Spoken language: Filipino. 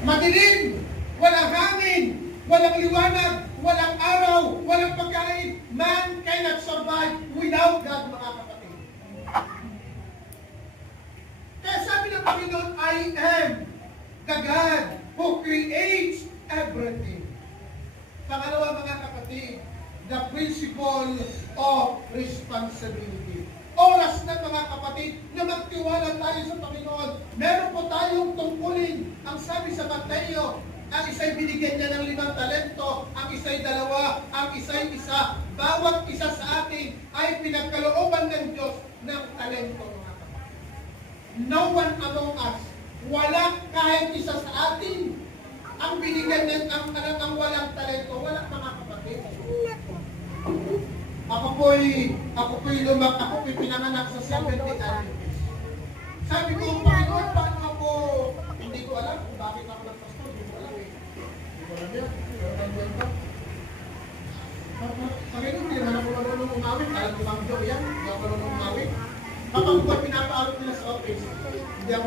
Madilim, walang hangin, walang liwanag, walang araw, walang pagkain. Man cannot survive without God, mga kapatid. Kaya sabi ng Panginoon, I am the God who creates everything. Pangalawa, mga kapatid, the principle of responsibility. Oras na, mga kapatid, na magtiwala tayo sa Panginoon. Meron po tayong tungkulin. Ang sabi sa Mateo, ang isa'y binigyan niya ng 5 talento, ang isa'y 2, ang isa'y 1. Bawat isa sa atin ay pinagkalooban ng Diyos ng talento, mga kapatid. No one among us, wala kahit isa sa atin ang binigyan ng ang walang talento. Wala, mga kapatid. Ako po'y pinanganak sa 70 anos. Sabi ko, Panginoon, paano ako, hindi ko alam kung bakit ako nagpastor, hindi ko alam eh. Hindi ko alam yan. Panginoon, hindi naman ako marunong umawit. Alam ko bang Diyo yan? Hindi ako marunong umawit. Kapag ko pinapaarot nila sa office, hindi ako